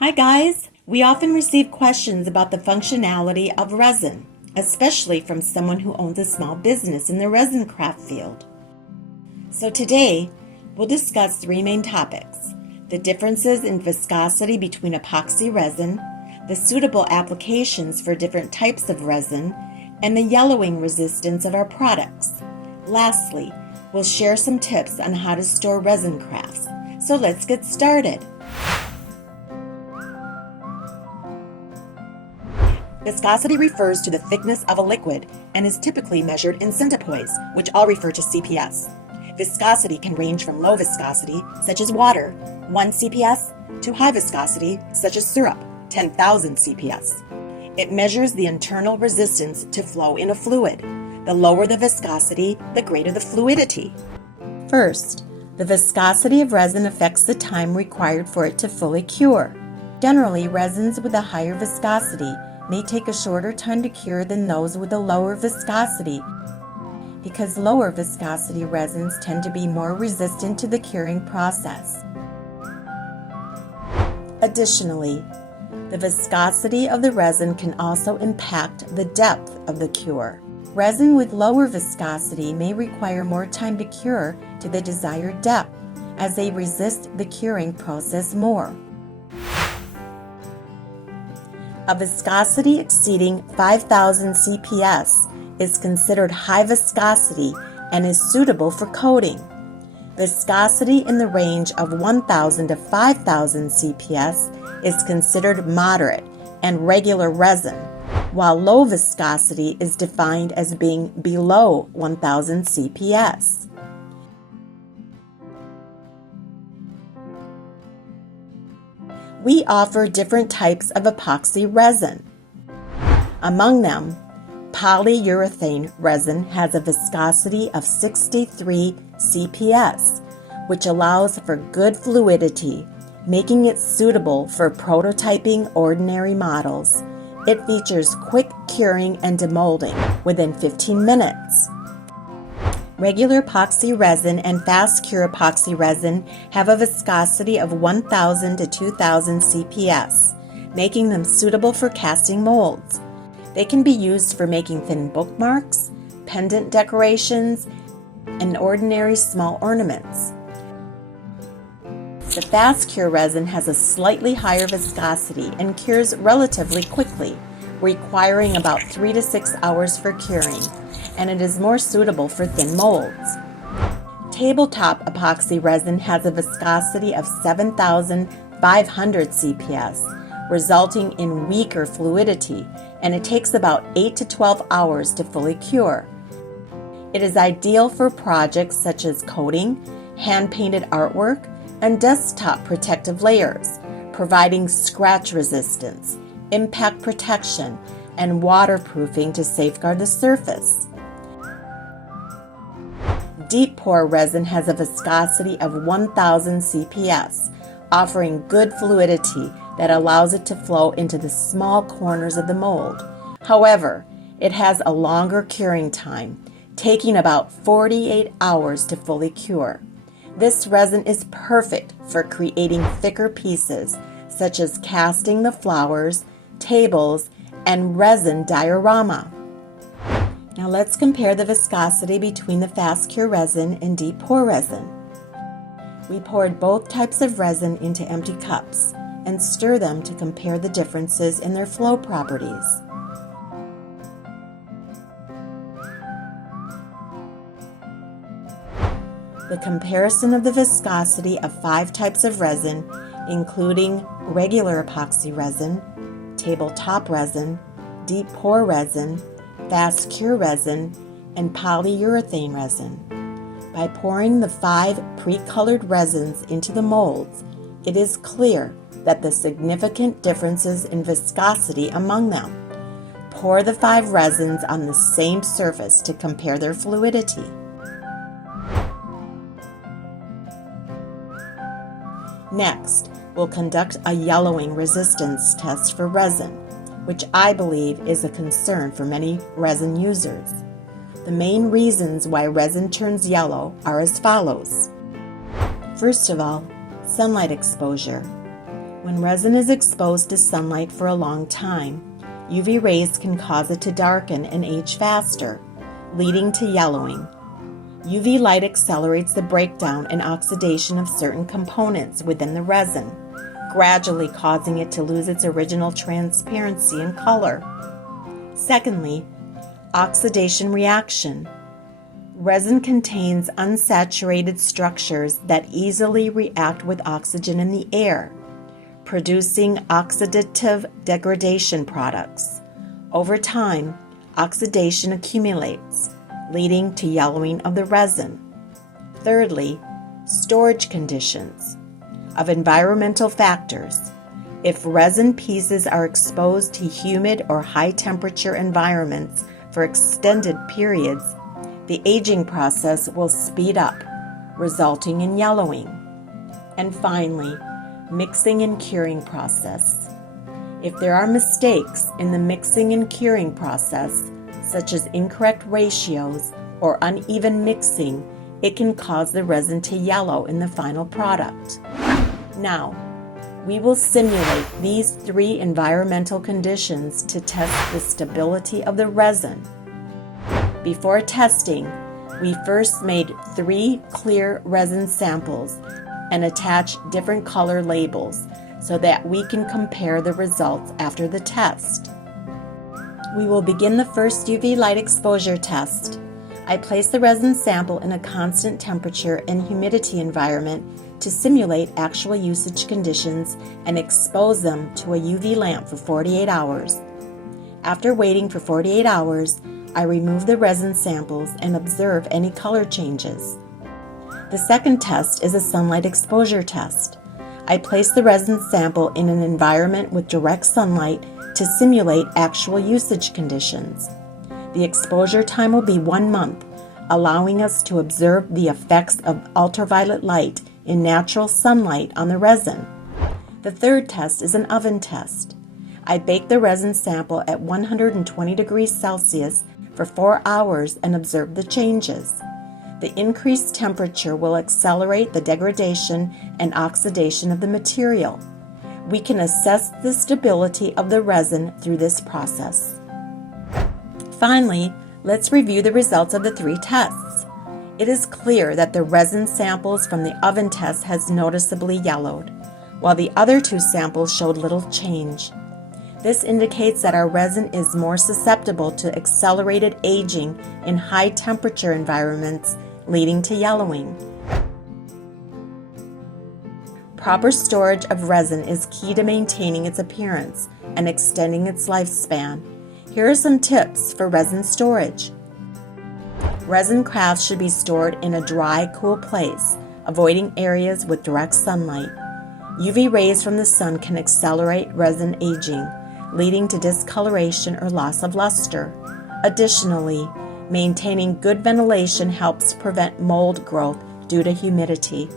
Hi guys! We often receive questions about the functionality of resin, especially from someone who owns a small business in the resin craft field. So today, we'll discuss three main topics: the differences in viscosity between epoxy resin, the suitable applications for different types of resin, and the yellowing resistance of our products. Lastly, we'll share some tips on how to store resin crafts. So let's get started. Viscosity refers to the thickness of a liquid and is typically measured in centipoise, which all refer to CPS. Viscosity can range from low viscosity, such as water, 1 CPS, to high viscosity, such as syrup, 10,000 CPS. It measures the internal resistance to flow in a fluid. The lower the viscosity, the greater the fluidity. First, the viscosity of resin affects the time required for it to fully cure. Generally, resins with a higher viscosity may take a shorter time to cure than those with a lower viscosity, because lower viscosity resins tend to be more resistant to the curing process. Additionally, the viscosity of the resin can also impact the depth of the cure. Resin with lower viscosity may require more time to cure to the desired depth, as they resist the curing process more. A viscosity exceeding 5,000 CPS is considered high viscosity and is suitable for coating. Viscosity in the range of 1,000 to 5,000 CPS is considered moderate and regular resin, while low viscosity is defined as being below 1,000 CPS. We offer different types of epoxy resin. Among them, polyurethane resin has a viscosity of 63 CPS, which allows for good fluidity, making it suitable for prototyping ordinary models. It features quick curing and demolding within 15 minutes. Regular epoxy resin and fast cure epoxy resin have a viscosity of 1,000 to 2,000 CPS, making them suitable for casting molds. They can be used for making thin bookmarks, pendant decorations, and ordinary small ornaments. The fast cure resin has a slightly higher viscosity and cures relatively quickly, requiring about 3 to 6 hours for curing, and it is more suitable for thin molds. Tabletop epoxy resin has a viscosity of 7,500 CPS, resulting in weaker fluidity, and it takes about 8 to 12 hours to fully cure. It is ideal for projects such as coating, hand-painted artwork, and desktop protective layers, providing scratch resistance, impact protection, and waterproofing to safeguard the surface. Deep pour resin has a viscosity of 1,000 CPS, offering good fluidity that allows it to flow into the small corners of the mold. However, it has a longer curing time, taking about 48 hours to fully cure. This resin is perfect for creating thicker pieces, such as casting the flowers, tables, and resin diorama. Now let's compare the viscosity between the fast cure resin and deep pour resin. We poured both types of resin into empty cups and stir them to compare the differences in their flow properties. The comparison of the viscosity of 5 types of resin, including regular epoxy resin, tabletop resin, deep pour resin, fast cure resin, and polyurethane resin. By pouring the 5 pre-colored resins into the molds, it is clear that the significant differences in viscosity among them. Pour the 5 resins on the same surface to compare their fluidity. Next, we'll conduct a yellowing resistance test for resin, which I believe is a concern for many resin users. The main reasons why resin turns yellow are as follows. First of all, sunlight exposure. When resin is exposed to sunlight for a long time, UV rays can cause it to darken and age faster, leading to yellowing. UV light accelerates the breakdown and oxidation of certain components within the resin, gradually causing it to lose its original transparency and color. Secondly, oxidation reaction. Resin contains unsaturated structures that easily react with oxygen in the air, producing oxidative degradation products. Over time, oxidation accumulates, leading to yellowing of the resin. Thirdly, storage conditions. Of environmental factors. If resin pieces are exposed to humid or high temperature environments for extended periods, the aging process will speed up, resulting in yellowing. And finally, mixing and curing process. If there are mistakes in the mixing and curing process, such as incorrect ratios or uneven mixing, it can cause the resin to yellow in the final product. Now, we will simulate these 3 environmental conditions to test the stability of the resin. Before testing, we first made 3 clear resin samples and attached different color labels so that we can compare the results after the test. We will begin the first UV light exposure test. I place the resin sample in a constant temperature and humidity environment to simulate actual usage conditions and expose them to a UV lamp for 48 hours. After waiting for 48 hours, I remove the resin samples and observe any color changes. The second test is a sunlight exposure test. I place the resin sample in an environment with direct sunlight to simulate actual usage conditions. The exposure time will be 1 month, allowing us to observe the effects of ultraviolet light in natural sunlight on the resin. The third test is an oven test. I bake the resin sample at 120 degrees Celsius for 4 hours and observe the changes. The increased temperature will accelerate the degradation and oxidation of the material. We can assess the stability of the resin through this process. Finally, let's review the results of the 3 tests. It is clear that the resin samples from the oven test has noticeably yellowed, while the other 2 samples showed little change. This indicates that our resin is more susceptible to accelerated aging in high temperature environments, leading to yellowing. Proper storage of resin is key to maintaining its appearance and extending its lifespan. Here are some tips for resin storage. Resin crafts should be stored in a dry, cool place, avoiding areas with direct sunlight. UV rays from the sun can accelerate resin aging, leading to discoloration or loss of luster. Additionally, maintaining good ventilation helps prevent mold growth due to humidity.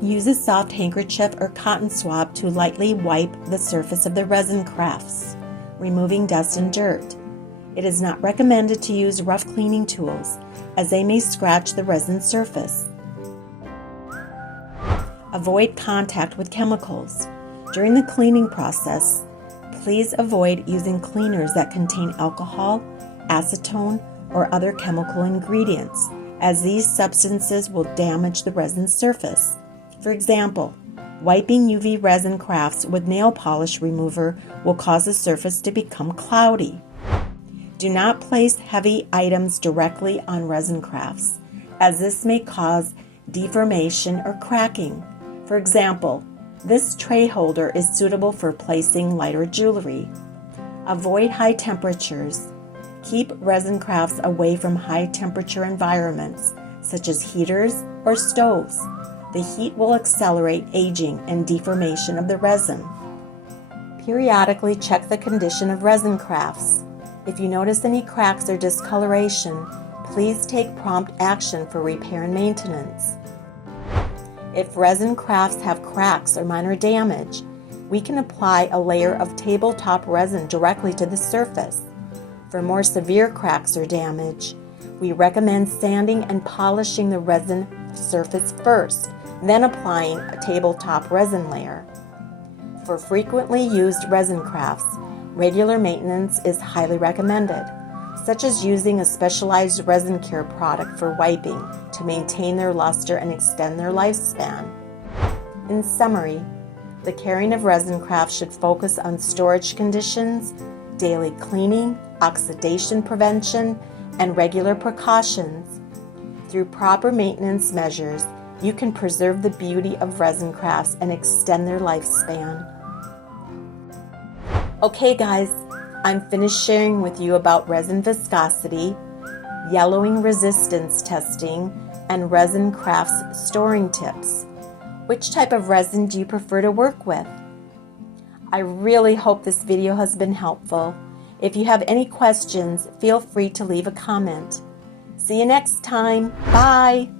Use a soft handkerchief or cotton swab to lightly wipe the surface of the resin crafts, removing dust and dirt. It is not recommended to use rough cleaning tools, as they may scratch the resin surface. Avoid contact with chemicals. During the cleaning process, please avoid using cleaners that contain alcohol, acetone, or other chemical ingredients, as these substances will damage the resin surface. For example, wiping UV resin crafts with nail polish remover will cause the surface to become cloudy. Do not place heavy items directly on resin crafts, as this may cause deformation or cracking. For example, this tray holder is suitable for placing lighter jewelry. Avoid high temperatures. Keep resin crafts away from high temperature environments, such as heaters or stoves. The heat will accelerate aging and deformation of the resin. Periodically check the condition of resin crafts. If you notice any cracks or discoloration, please take prompt action for repair and maintenance. If resin crafts have cracks or minor damage, we can apply a layer of tabletop resin directly to the surface. For more severe cracks or damage, we recommend sanding and polishing the resin surface first, then applying a tabletop resin layer. For frequently used resin crafts, regular maintenance is highly recommended, such as using a specialized resin care product for wiping to maintain their luster and extend their lifespan. In summary, the caring of resin crafts should focus on storage conditions, daily cleaning, oxidation prevention, and regular precautions. Through proper maintenance measures, you can preserve the beauty of resin crafts and extend their lifespan. Okay guys, I'm finished sharing with you about resin viscosity, yellowing resistance testing, and resin crafts storing tips. Which type of resin do you prefer to work with? I really hope this video has been helpful. If you have any questions, feel free to leave a comment. See you next time. Bye!